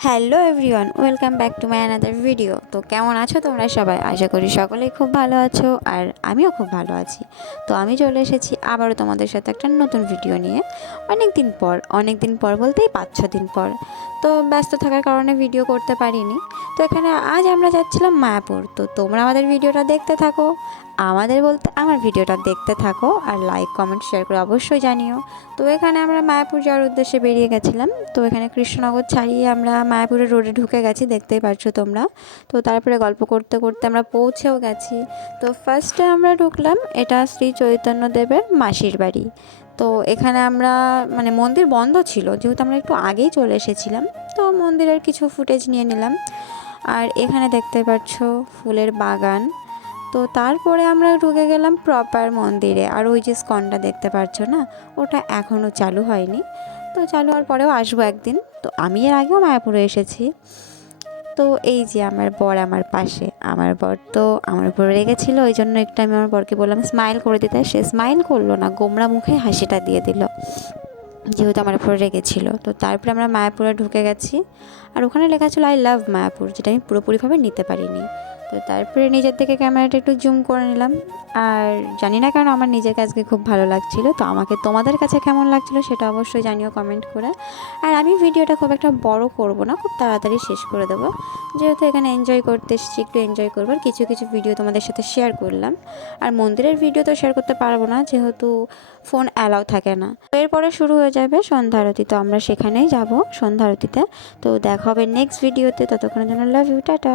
Hello everyone, welcome back to my another video. তো কেমন আছো তোমরা সবাই? আশা করি সকলেই খুব ভালো আছো, আর আমিও খুব ভালো আছি। তো আমি চলে এসেছি আবারও তোমাদের সাথে একটা নতুন ভিডিও নিয়ে। অনেক দিন পর বলতেই 5-6 দিন পর। তো ব্যস্ত থাকার কারণে ভিডিও করতে পারিনি। তো এখানে আজ আমরা যাচ্ছিলাম মায়াপুর। তো তোমরা আমাদের ভিডিওটা দেখতে থাকো, আমার ভিডিওটা দেখতে থাকো, আর লাইক কমেন্ট শেয়ার করে অবশ্যই জানিও। তো এখানে আমরা মায়াপুর যাওয়ার উদ্দেশ্যে বেরিয়ে গেছিলাম। তো এখানে কৃষ্ণনগর ছাড়িয়ে আমরা মায়াপুরের রোডে ঢুকে গেছি, দেখতেই পারছো তোমরা। তো তারপরে গল্প করতে করতে আমরা পৌঁছেও গেছি। তো ফার্স্টে আমরা ঢুকলাম, এটা শ্রী চৈতন্যদেবের মাসির বাড়ি। তো এখানে আমরা মন্দির বন্ধ ছিল, যেহেতু আমরা একটু আগেই চলে এসেছিলাম। তো মন্দিরের কিছু ফুটেজ নিয়ে নিলাম। আর এখানে দেখতে পাচ্ছ ফুলের বাগান। তো তারপরে আমরা ঢুকে গেলাম প্রপার মন্দিরে। আর ওই যে স্কনটা দেখতে পাচ্ছ না, ওটা এখনও চালু হয়নি। তো চালু হওয়ার পরেও আসবো একদিন। তো আমি এর আগেও মায়াপুরে এসেছি। তো এই যে আমার বর আমার পাশে, আমার বর তো আমার উপর রেগেছিল, ওই জন্য একটু আমি আমার বরকে বললাম স্মাইল করে দিতে। সে স্মাইল করলো না, গোমরা মুখে হাসিটা দিয়ে দিল, যেহেতু আমার উপর রেগেছিল। তো তারপরে আমরা মায়াপুরে ঢুকে গেছি। আর ওখানে লেখা ছিল আই লাভ মায়াপুর, যেটা আমি পুরোপুরিভাবে নিতে পারিনি। তো তারপরে নিজের থেকে ক্যামেরাটা একটু জুম করে নিলাম। আর জানি না কেন আমার নিজের কাছে খুব ভালো লাগছিল। তো আমাকে তোমাদের কাছে কেমন লাগছিল সেটা অবশ্যই জানিও কমেন্ট করে। আর আমি ভিডিওটা খুব একটা বড় করব না, খুব তাড়াতাড়ি শেষ করে দেবো, যেহেতু এখানে এনজয় করতে এসেছি, একটু এনজয় করবো। আর কিছু কিছু ভিডিও তোমাদের সাথে শেয়ার করলাম। আর মন্দিরের ভিডিও তো শেয়ার করতে পারবো না, যেহেতু ফোন অ্যালাউ থাকে না। এরপরে শুরু হয়ে যাবে সন্ধ্যা আরতি। তো আমরা সেখানেই যাব সন্ধ্যা আরতিতে। তো দেখা হবে নেক্সট ভিডিওতে, ততক্ষণের জন্য লাভ ইউ, টাটা।